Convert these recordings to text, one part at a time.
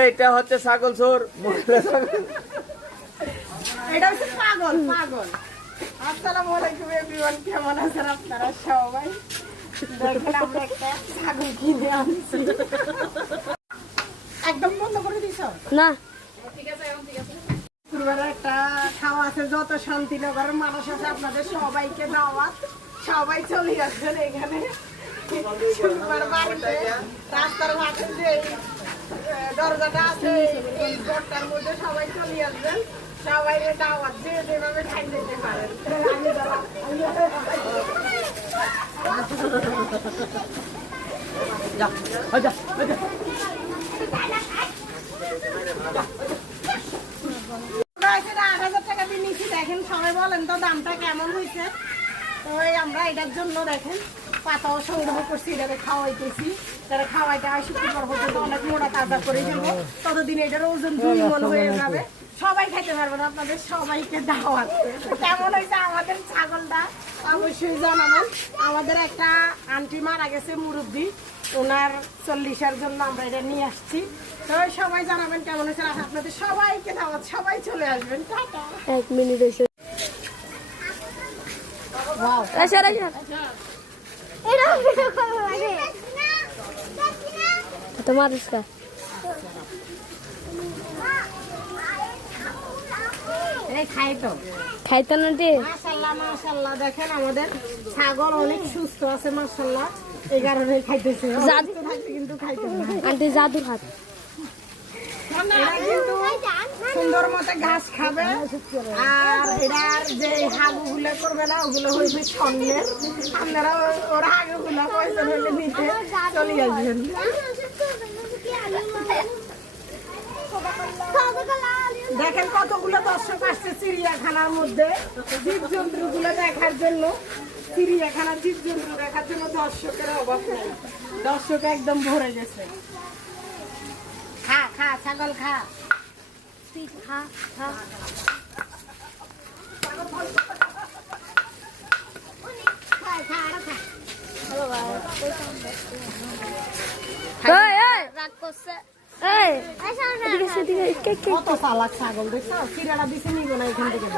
এইটা হচ্ছে ছাগল চোর। এটা হচ্ছে পাগল পাগল। আসসালামু আলাইকুম এভরিওয়ান, কেমন আছেন আপনারা সবাই? দেখেন আমরা একটা ছাগল কিনে আনছি। একদম বন্ধ করে দিছ না? ঠিক আছে, এখন ঠিক আছে। শুক্রবারে একটা খাওয়া আছে, যত শান্তিনগরের মানুষ আছে আপনাদের সবাইকে দাওয়াত। সবাই চলে আসবেন এখানে শুক্রবার বাড়িতে। রাস্তার মাঠে যে দরজাটা আছে এই ঘরটার মধ্যে সবাই চলে আসবেন। সবাই দাওয়াত দিয়ে যেভাবে খাই যেতে পারেন। দেখেন সবাই বলেন তো দামটা কেমন হয়েছে। তো আমরা এটার জন্য দেখেন পাতাও সংগ্রহ করছি, এটাকে খাওয়াইতেছি। তারা খাওয়াইতে হয় শুক্রবার পর্যন্ত অনেক মোটা তাজা করে দেবো, ততদিন এটার ওজন 2 মণ হয়ে যাবে। সবাই খাইতে পারবেন, আপনাদের সবাইকে দাওয়াত। কেমন হয়েছে আমাদের ছাগলটা অবশ্যই জানাবেন। আমাদের একটা আন্টি মারা গেছে মুরব্বী, ওনার 40-এর জন্য আমরা এটা নিয়ে আসছি। তো সবাই জানাবেন কেমন হয়েছে। আপনাদের সবাইকে দাওয়াত, সবাই চলে আসবেন। টাটা। 1 মিনিট হয়েছে। ওয়াও, তোমার ইসকা এই খাইতো খাইতো না রে। মাশাআল্লাহ মাশাআল্লাহ। দেখেন আমাদের ছাগল অনেক সুস্থ আছে মাশাআল্লাহ, এই কারণে খাইতেছে। জাদু থাকতে কিন্তু খাইতে না। আন্টি জাদুর হাত। এরা কিন্তু সুন্দর মতো ঘাস খাবে। আর এটার যে হাগুগুলো করবে না, ওগুলো হইবে স্বর্ণের। আপনারা ওর হাগুগুলো পয়সা হইলে নিতে চলে আসবেন। দেখেন কতগুলো দর্শক আসছে চিড়িয়াখানার মধ্যে জীবজন্তু গুলো দেখার জন্য। চিড়িয়াখানার জীবজন্তু দেখার জন্য দর্শকের অভাব নেই, দর্শক একদম ভরে গেছে। খা খা ছাগল খা। খা খা। কত চালাক ছাগল দেখছো, চিড়াটা দিছে নিব না এখান থেকে।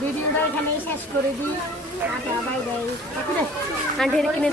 ভিডিওটা এখানে শেষ করে দিই। Bye bye. আন্টির কিনে